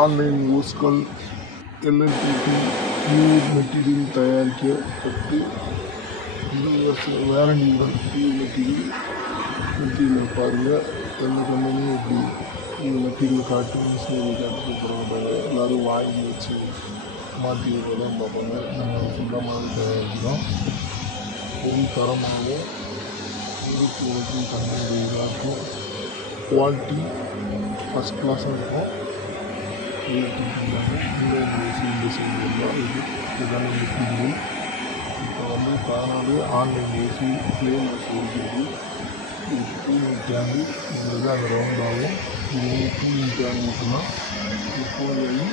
Online கோர்ஸ்கள் எல்எல்டிக்கு new material தயாரிக்கப்பட்டு 20 வருஷம் வேரண்டியுடன் new material பாருங்கள். எந்த கம்பெனியும் எப்படி நியூ மெட்டீரியல் காட்டு மிஷினரி காட்டு போடுறாங்க. எல்லோரும் வாங்கி வச்சு மாற்றி விடுறதான் பார்ப்பாங்க. நாங்கள் சொல்கிற மாதிரி தயாரிக்கிறோம். பொருள் தரமாகவும் இருபத்தி தன்மையாக இருக்கும். குவாலிட்டி ஃபஸ்ட் கிளாஸாக இருக்கும். இந்த டிசைன்லாம் இதுதான் மெட்டீரியல். இப்போ 14 ஆன்லைன் ஏசி ஃப்ளேம் இருக்கிறது. இது கூலிங் டேங்கு உங்களுக்கு அந்த ரவுண்டாகும். இது கூலிங் டேங்க் மட்டும்தான். இது கூல் ஆகி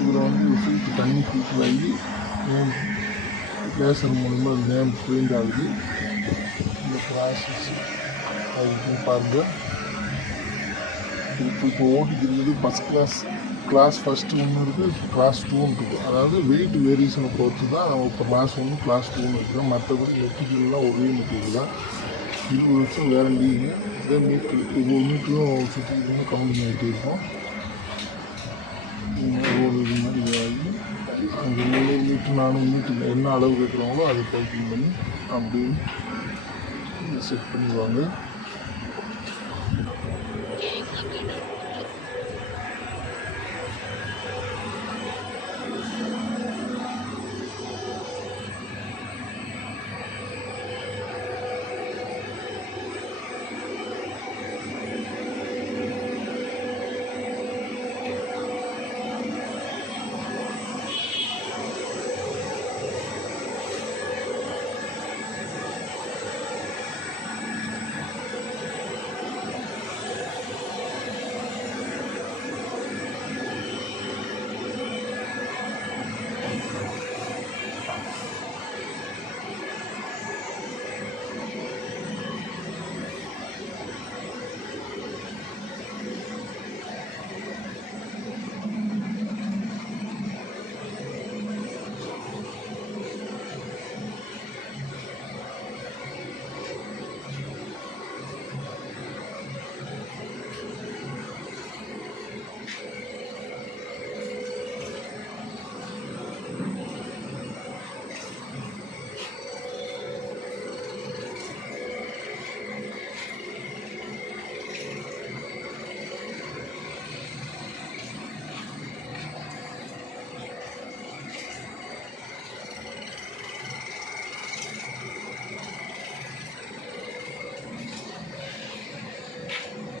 இதில் ஃபில்ட்ரு தண்ணி ஃபில்ட்ரு ஆகி லேசர் மூலமாக நேம் பெயிண்ட் ஆகுது. இந்த ப்ராசஸ் அதுக்கு பாருங்கள். இப்போ ஓட்டிக்கிறது ஃபஸ்ட் கிளாஸ் ஃபஸ்ட்டு ஒன்று இருக்குது, கிளாஸ் 2 இருக்குது. அதாவது வெயிட் வேரியேஷனை பொறுத்து தான் நம்ம இப்போ கிளாஸ் 1 கிளாஸ் 2 இருக்கிறோம். மற்றபடி மெட்டீரியல்லாம் ஒரே மெட்டீரியல் தான். 20 வருஷம் வேரண்டி. இதே மீட்ரு ஒவ்வொரு மீட்டரும் சுற்றி கவுண்டிங் ஆகிட்டே இருக்கும். ஒரு இது மாதிரி ஆகி அங்கே 300 மீட்ரு 400 மீட்டர் என்ன அளவு கேட்குறாங்களோ அதை பேக்கிங் பண்ணி அப்படியே செட் பண்ணிடுவாங்க.